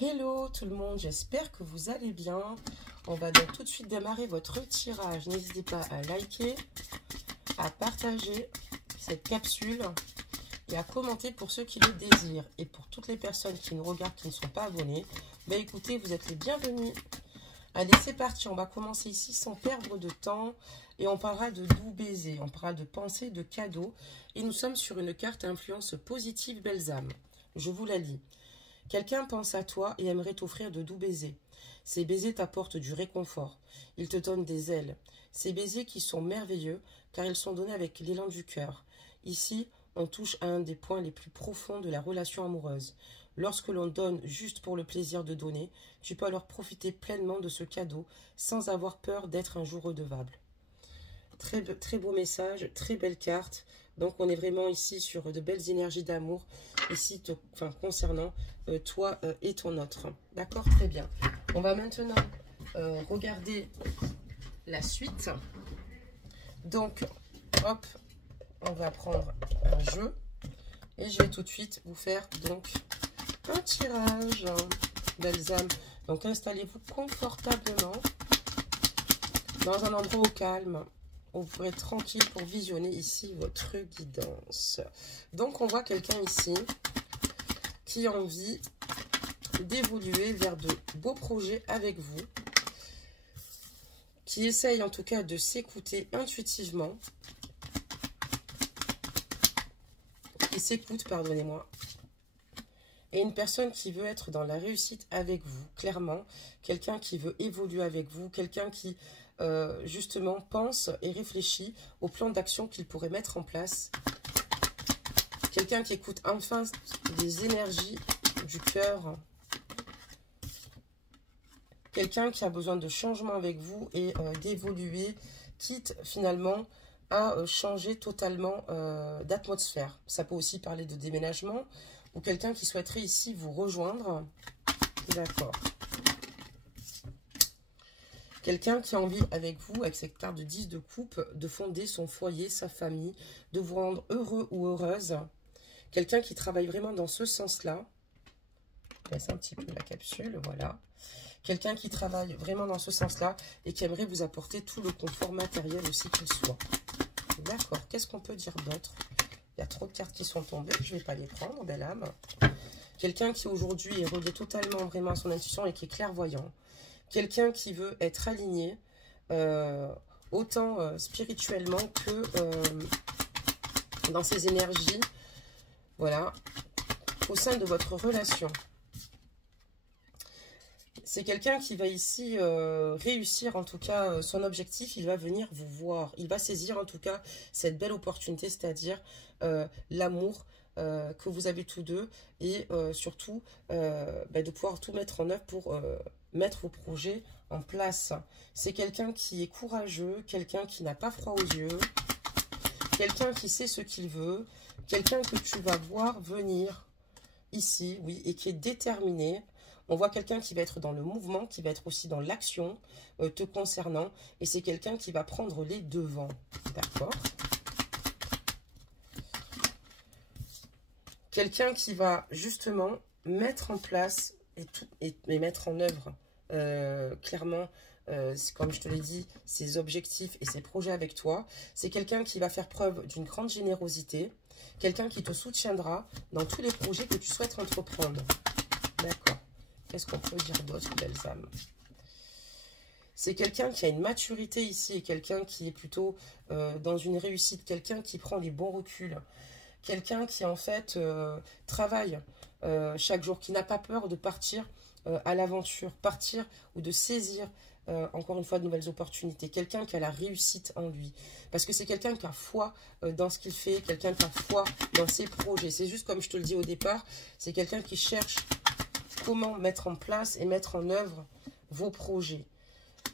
Hello tout le monde, j'espère que vous allez bien. On va donc tout de suite démarrer votre tirage. N'hésitez pas à liker, à partager cette capsule et à commenter pour ceux qui le désirent. Et pour toutes les personnes qui nous regardent, qui ne sont pas abonnées, ben écoutez, vous êtes les bienvenus. Allez, c'est parti, on va commencer ici sans perdre de temps et on parlera de doux baisers, on parlera de pensée, de cadeaux. Et nous sommes sur une carte influence positive belles âmes. Je vous la lis. Quelqu'un pense à toi et aimerait t'offrir de doux baisers. Ces baisers t'apportent du réconfort. Ils te donnent des ailes. Ces baisers qui sont merveilleux car ils sont donnés avec l'élan du cœur. Ici, on touche à un des points les plus profonds de la relation amoureuse. Lorsque l'on donne juste pour le plaisir de donner, tu peux alors profiter pleinement de ce cadeau sans avoir peur d'être un jour redevable. Très beau message, très belle carte. Donc on est vraiment ici sur de belles énergies d'amour, ici concernant toi et ton autre. D'accord, très bien. On va maintenant regarder la suite. Donc, hop, on va prendre un jeu. Et je vais tout de suite vous faire donc un tirage. Belles âmes. Donc installez-vous confortablement dans un endroit au calme. Vous pourrez être tranquille pour visionner ici votre guidance. Donc, on voit quelqu'un ici qui a envie d'évoluer vers de beaux projets avec vous, qui essaye en tout cas de s'écouter intuitivement, qui s'écoute, pardonnez-moi, et une personne qui veut être dans la réussite avec vous, clairement, quelqu'un qui veut évoluer avec vous, quelqu'un qui justement pense et réfléchit au plan d'action qu'il pourrait mettre en place. Quelqu'un qui écoute enfin des énergies du cœur. Quelqu'un qui a besoin de changement avec vous et d'évoluer, quitte finalement à changer totalement d'atmosphère. Ça peut aussi parler de déménagement ou quelqu'un qui souhaiterait ici vous rejoindre. D'accord. Quelqu'un qui a envie avec vous, avec cette carte de 10 de coupe, de fonder son foyer, sa famille, de vous rendre heureux ou heureuse. Quelqu'un qui travaille vraiment dans ce sens-là. Je laisse un petit peu la capsule, voilà. Quelqu'un qui travaille vraiment dans ce sens-là et qui aimerait vous apporter tout le confort matériel aussi qu'il soit. D'accord, qu'est-ce qu'on peut dire d'autre? Il y a trop de cartes qui sont tombées, je ne vais pas les prendre, belle âme. Quelqu'un qui aujourd'hui est relié totalement vraiment à son intuition et qui est clairvoyant. Quelqu'un qui veut être aligné, autant spirituellement que dans ses énergies, voilà, au sein de votre relation. C'est quelqu'un qui va ici réussir en tout cas son objectif, il va venir vous voir. Il va saisir en tout cas cette belle opportunité, c'est-à-dire l'amour que vous avez tous deux et surtout de pouvoir tout mettre en œuvre pour mettre vos projets en place. C'est quelqu'un qui est courageux, quelqu'un qui n'a pas froid aux yeux, quelqu'un qui sait ce qu'il veut, quelqu'un que tu vas voir venir ici, oui, et qui est déterminé. On voit quelqu'un qui va être dans le mouvement, qui va être aussi dans l'action te concernant. Et c'est quelqu'un qui va prendre les devants. D'accord? Quelqu'un qui va justement mettre en place et mettre en œuvre clairement, comme je te l'ai dit, ses objectifs et ses projets avec toi. C'est quelqu'un qui va faire preuve d'une grande générosité. Quelqu'un qui te soutiendra dans tous les projets que tu souhaites entreprendre. D'accord. Qu'est-ce qu'on peut dire d'autre, belles âmes? C'est quelqu'un qui a une maturité ici et quelqu'un qui est plutôt dans une réussite. Quelqu'un qui prend les bons reculs. Quelqu'un qui, en fait, travaille chaque jour, qui n'a pas peur de partir à l'aventure, partir ou de saisir, encore une fois, de nouvelles opportunités. Quelqu'un qui a la réussite en lui. Parce que c'est quelqu'un qui a foi dans ce qu'il fait, quelqu'un qui a foi dans ses projets. C'est juste comme je te le dis au départ, c'est quelqu'un qui cherche comment mettre en place et mettre en œuvre vos projets.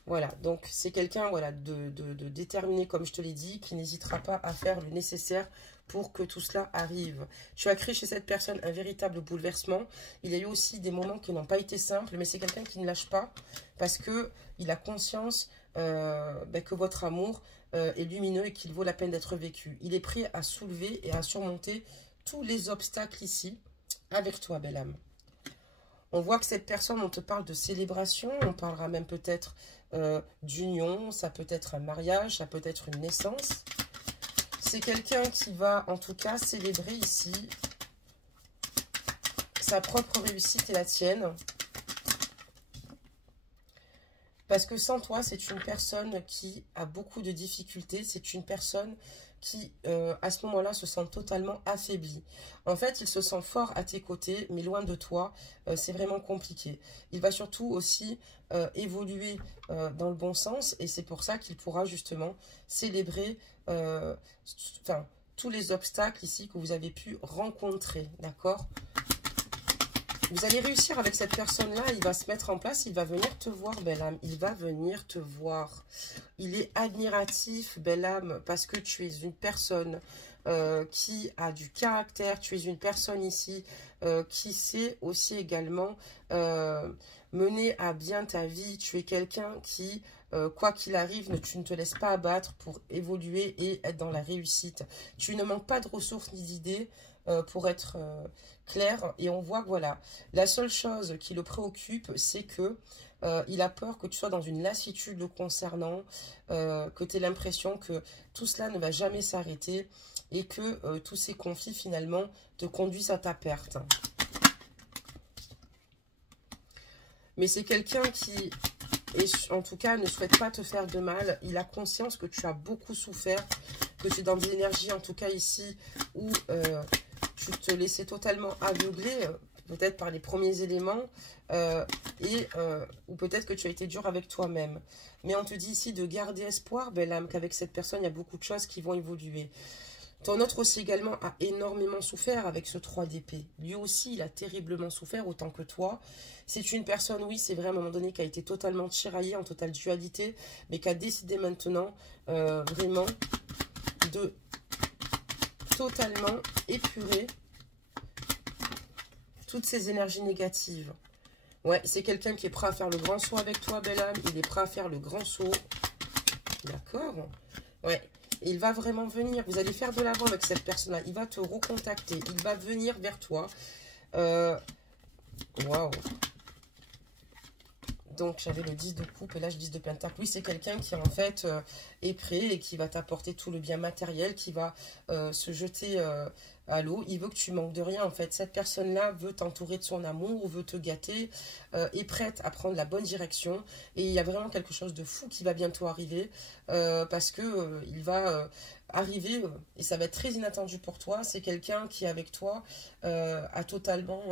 Voilà, donc c'est quelqu'un voilà, de déterminé, comme je te l'ai dit, qui n'hésitera pas à faire le nécessaire pour que tout cela arrive. Tu as créé chez cette personne un véritable bouleversement. Il y a eu aussi des moments qui n'ont pas été simples, mais c'est quelqu'un qui ne lâche pas parce qu'il a conscience que votre amour est lumineux et qu'il vaut la peine d'être vécu. Il est prêt à soulever et à surmonter tous les obstacles ici avec toi, belle âme. On voit que cette personne, on te parle de célébration, on parlera même peut-être d'union, ça peut être un mariage, ça peut être une naissance. C'est quelqu'un qui va en tout cas célébrer ici sa propre réussite et la tienne. Parce que sans toi, c'est une personne qui a beaucoup de difficultés. C'est une personne qui, à ce moment-là, se sent totalement affaiblie. En fait, il se sent fort à tes côtés, mais loin de toi, c'est vraiment compliqué. Il va surtout aussi évoluer dans le bon sens, et c'est pour ça qu'il pourra justement célébrer tous les obstacles ici que vous avez pu rencontrer, d'accord ? Vous allez réussir avec cette personne-là, il va se mettre en place, il va venir te voir, belle âme, il va venir te voir. Il est admiratif, belle âme, parce que tu es une personne qui a du caractère, tu es une personne ici qui sait aussi également mener à bien ta vie. Tu es quelqu'un qui, quoi qu'il arrive, tu ne te laisses pas abattre pour évoluer et être dans la réussite. Tu ne manques pas de ressources ni d'idées pour être clair. Et on voit que voilà, la seule chose qui le préoccupe, c'est que il a peur que tu sois dans une lassitude le concernant, que tu aies l'impression que tout cela ne va jamais s'arrêter et que tous ces conflits finalement te conduisent à ta perte. Mais c'est quelqu'un qui, en tout cas, ne souhaite pas te faire de mal. Il a conscience que tu as beaucoup souffert, que tu es dans des énergies, en tout cas ici, où tu te laissais totalement aveugler, peut-être par les premiers éléments, ou peut-être que tu as été dur avec toi-même. Mais on te dit ici de garder espoir, belle âme, qu'avec cette personne, il y a beaucoup de choses qui vont évoluer. Ton autre aussi également a énormément souffert avec ce 3 d'épée. Lui aussi, il a terriblement souffert autant que toi. C'est une personne, oui, c'est vrai, à un moment donné, qui a été totalement tiraillée, en totale dualité, mais qui a décidé maintenant, vraiment, de totalement épurer toutes ces énergies négatives. Ouais, c'est quelqu'un qui est prêt à faire le grand saut avec toi, belle âme. Il est prêt à faire le grand saut. D'accord? Ouais. Il va vraiment venir. Vous allez faire de l'avant avec cette personne-là. Il va te recontacter. Il va venir vers toi. Waouh. Donc, j'avais le 10 de coupe et là, je 10 de pentacle. Oui, c'est quelqu'un qui, en fait, est prêt et qui va t'apporter tout le bien matériel, qui va se jeter à l'eau. Il veut que tu manques de rien, en fait. Cette personne-là veut t'entourer de son amour, veut te gâter, est prête à prendre la bonne direction. Et il y a vraiment quelque chose de fou qui va bientôt arriver parce que il va arriver, et ça va être très inattendu pour toi. C'est quelqu'un qui, avec toi, a totalement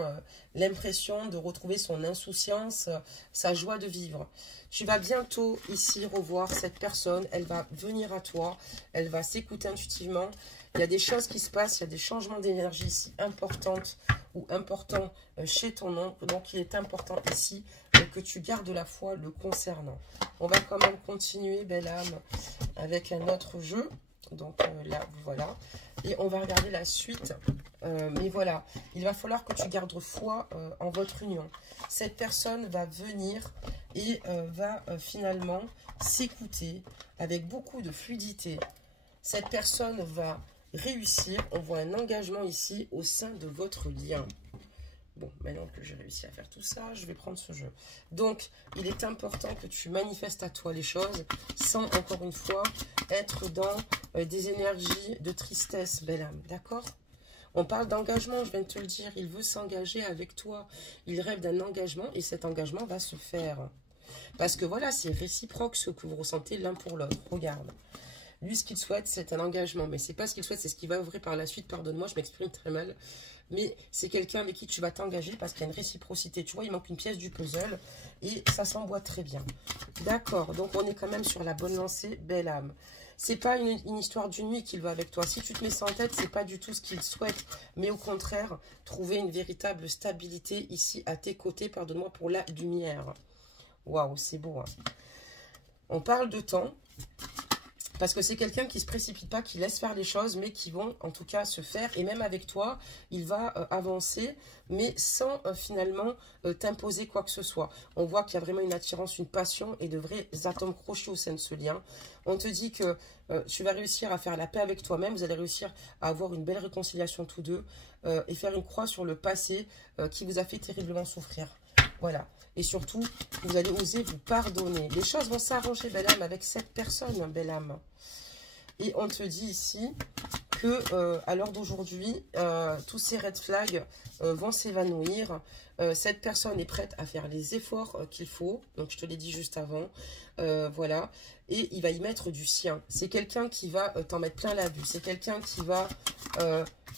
l'impression de retrouver son insouciance, sa joie de vivre. Tu vas bientôt ici revoir cette personne, elle va venir à toi, elle va s'écouter intuitivement. Il y a des choses qui se passent, il y a des changements d'énergie ici importantes ou importants chez ton oncle. Donc il est important ici que tu gardes la foi le concernant. On va quand même continuer, belle âme, avec un autre jeu. Donc là, voilà. Et on va regarder la suite. Mais voilà, il va falloir que tu gardes foi en votre union. Cette personne va venir et va finalement s'écouter avec beaucoup de fluidité. Cette personne va réussir. On voit un engagement ici au sein de votre lien. Bon, maintenant que j'ai réussi à faire tout ça, je vais prendre ce jeu. Donc, il est important que tu manifestes à toi les choses sans, encore une fois, être dans des énergies de tristesse, belle âme. D'accord ? On parle d'engagement, je viens de te le dire. Il veut s'engager avec toi. Il rêve d'un engagement et cet engagement va se faire. Parce que voilà, c'est réciproque ce que vous ressentez l'un pour l'autre. Regarde. Lui, ce qu'il souhaite, c'est un engagement. Mais c'est pas ce qu'il souhaite, c'est ce qu'il va ouvrir par la suite. Pardonne-moi, je m'exprime très mal. Mais c'est quelqu'un avec qui tu vas t'engager parce qu'il y a une réciprocité. Tu vois, il manque une pièce du puzzle et ça s'emboîte très bien. D'accord, donc on est quand même sur la bonne lancée, belle âme. C'est pas une histoire d'une nuit qu'il veut avec toi. Si tu te mets ça en tête, c'est pas du tout ce qu'il souhaite. Mais au contraire, trouver une véritable stabilité ici à tes côtés. Pardonne-moi pour la lumière. Waouh, c'est beau. Hein. On parle de temps. Parce que c'est quelqu'un qui ne se précipite pas, qui laisse faire les choses, mais qui vont en tout cas se faire. Et même avec toi, il va avancer, mais sans finalement t'imposer quoi que ce soit. On voit qu'il y a vraiment une attirance, une passion et de vrais atomes crochus au sein de ce lien. On te dit que tu vas réussir à faire la paix avec toi-même. Vous allez réussir à avoir une belle réconciliation tous deux et faire une croix sur le passé qui vous a fait terriblement souffrir. Voilà. Et surtout, vous allez oser vous pardonner. Les choses vont s'arranger, belle âme, avec cette personne, belle âme. Et on te dit ici que à l'heure d'aujourd'hui, tous ces red flags vont s'évanouir. Cette personne est prête à faire les efforts qu'il faut. Donc, je te l'ai dit juste avant. Voilà. Et il va y mettre du sien. C'est quelqu'un qui va t'en mettre plein la vue. C'est quelqu'un qui va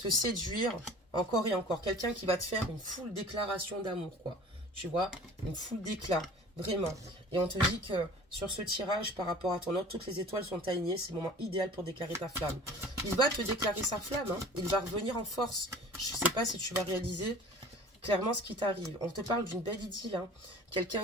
te séduire encore et encore. Quelqu'un qui va te faire une full déclaration d'amour, quoi. Tu vois, une foule d'éclats, vraiment. Et on te dit que sur ce tirage, par rapport à ton ordre, toutes les étoiles sont alignées. C'est le moment idéal pour déclarer ta flamme. Il va te déclarer sa flamme, hein. Il va revenir en force. Je ne sais pas si tu vas réaliser clairement ce qui t'arrive. On te parle d'une belle idylle, hein. Quelqu'un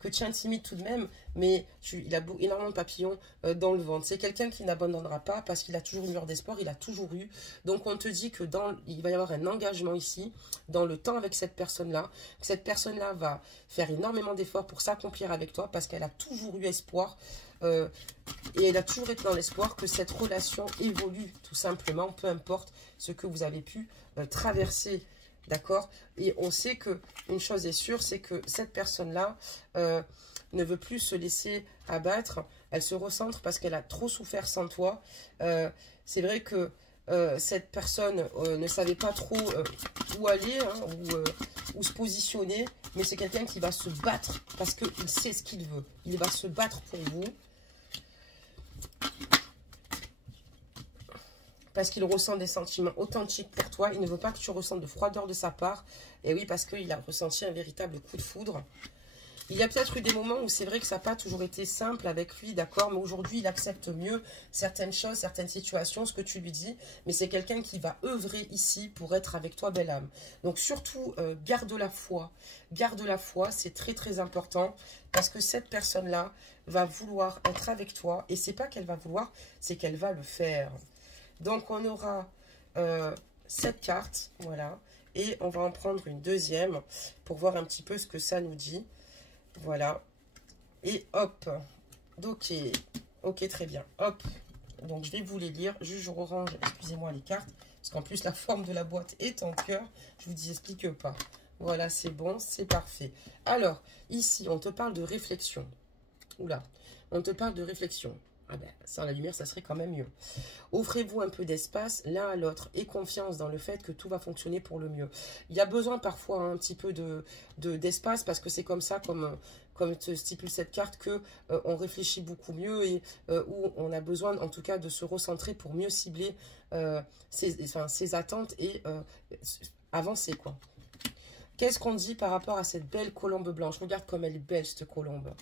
que tu intimides tout de même, mais il a énormément de papillons dans le ventre. C'est quelqu'un qui n'abandonnera pas parce qu'il a toujours une lueur d'espoir, il a toujours eu. Donc on te dit que il va y avoir un engagement ici, dans le temps avec cette personne-là. Cette personne-là va faire énormément d'efforts pour s'accomplir avec toi parce qu'elle a toujours eu espoir. Et elle a toujours été dans l'espoir que cette relation évolue, tout simplement, peu importe ce que vous avez pu traverser. D'accord? Et on sait que une chose est sûre, c'est que cette personne-là ne veut plus se laisser abattre. Elle se recentre parce qu'elle a trop souffert sans toi. C'est vrai que cette personne ne savait pas trop où aller, hein, où se positionner. Mais c'est quelqu'un qui va se battre parce qu'il sait ce qu'il veut. Il va se battre pour vous. Parce qu'il ressent des sentiments authentiques pour toi. Il ne veut pas que tu ressentes de froideur de sa part. Et oui, parce qu'il a ressenti un véritable coup de foudre. Il y a peut-être eu des moments où c'est vrai que ça n'a pas toujours été simple avec lui, d'accord? Mais aujourd'hui, il accepte mieux certaines choses, certaines situations, ce que tu lui dis. Mais c'est quelqu'un qui va œuvrer ici pour être avec toi, belle âme. Donc surtout, garde la foi. Garde la foi, c'est très très important. Parce que cette personne-là va vouloir être avec toi. Et c'est pas qu'elle va vouloir, c'est qu'elle va le faire. Donc, on aura cette carte, voilà. Et on va en prendre une deuxième pour voir un petit peu ce que ça nous dit. Voilà. Et hop. Ok. Ok, très bien. Hop. Donc, je vais vous les lire. Juste, je range, excusez-moi, les cartes. Parce qu'en plus, la forme de la boîte est en cœur. Je vous explique pas. Voilà, c'est bon, c'est parfait. Alors, ici, on te parle de réflexion. Oula. On te parle de réflexion. Ah ben, sans la lumière, ça serait quand même mieux. Offrez-vous un peu d'espace l'un à l'autre et confiance dans le fait que tout va fonctionner pour le mieux. Il y a besoin parfois un petit peu d'espace parce que c'est comme ça, comme te stipule cette carte, que on réfléchit beaucoup mieux et où on a besoin en tout cas de se recentrer pour mieux cibler ses attentes et avancer, quoi. Qu'est-ce qu'on dit par rapport à cette belle colombe blanche? Regarde comme elle est belle, cette colombe.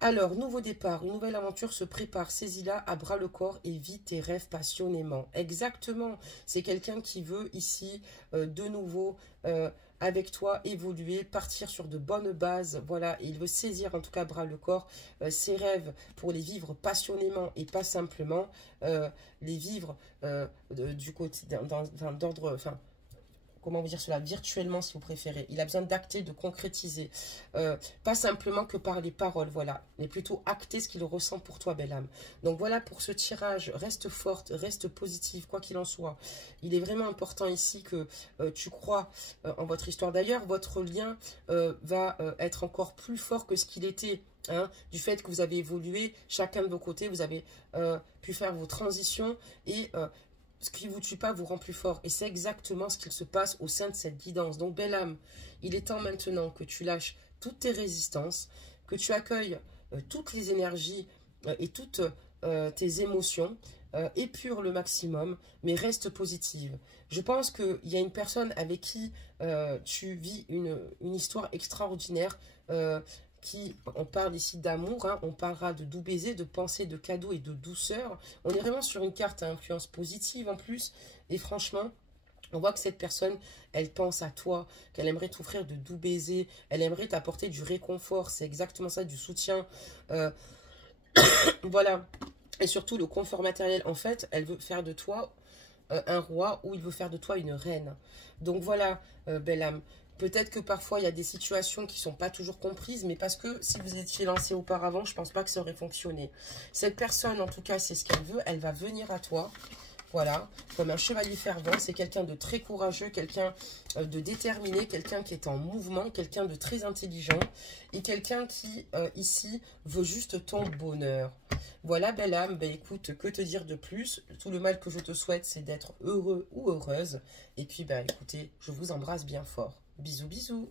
Alors, nouveau départ, une nouvelle aventure se prépare, saisis-la à bras le corps et vis tes rêves passionnément. Exactement, c'est quelqu'un qui veut ici, de nouveau, avec toi, évoluer, partir sur de bonnes bases, voilà, et il veut saisir en tout cas à bras le corps ses rêves pour les vivre passionnément et pas simplement les vivre du côté, d'ordre, enfin, comment vous dire cela, virtuellement si vous préférez. Il a besoin d'acter, de concrétiser. Pas simplement que par les paroles, voilà. Mais plutôt acter ce qu'il ressent pour toi, belle âme. Donc voilà pour ce tirage. Reste forte, reste positive, quoi qu'il en soit. Il est vraiment important ici que tu crois en votre histoire. D'ailleurs, votre lien va être encore plus fort que ce qu'il était. Hein, du fait que vous avez évolué, chacun de vos côtés, vous avez pu faire vos transitions et ce qui ne vous tue pas vous rend plus fort. Et c'est exactement ce qu'il se passe au sein de cette guidance. Donc, belle âme, il est temps maintenant que tu lâches toutes tes résistances, que tu accueilles toutes les énergies et toutes tes émotions, épure le maximum, mais reste positive. Je pense qu'il y a une personne avec qui tu vis une histoire extraordinaire, on parle ici d'amour, hein, on parlera de doux baisers, de pensée, de cadeaux et de douceur. On est vraiment sur une carte à influence positive en plus. Et franchement, on voit que cette personne, elle pense à toi, qu'elle aimerait t'offrir de doux baisers, elle aimerait t'apporter du réconfort. C'est exactement ça, du soutien. Voilà. Et surtout, le confort matériel. En fait, elle veut faire de toi un roi ou il veut faire de toi une reine. Donc voilà, belle âme. Peut-être que parfois, il y a des situations qui ne sont pas toujours comprises, mais parce que si vous étiez lancé auparavant, je ne pense pas que ça aurait fonctionné. Cette personne, en tout cas, c'est ce qu'elle veut. Elle va venir à toi. Voilà, comme un chevalier fervent, c'est quelqu'un de très courageux, quelqu'un de déterminé, quelqu'un qui est en mouvement, quelqu'un de très intelligent et quelqu'un qui, ici, veut juste ton bonheur. Voilà, belle âme, ben écoute, que te dire de plus? Tout le mal que je te souhaite, c'est d'être heureux ou heureuse. Et puis, ben écoutez, je vous embrasse bien fort. Bisous, bisous.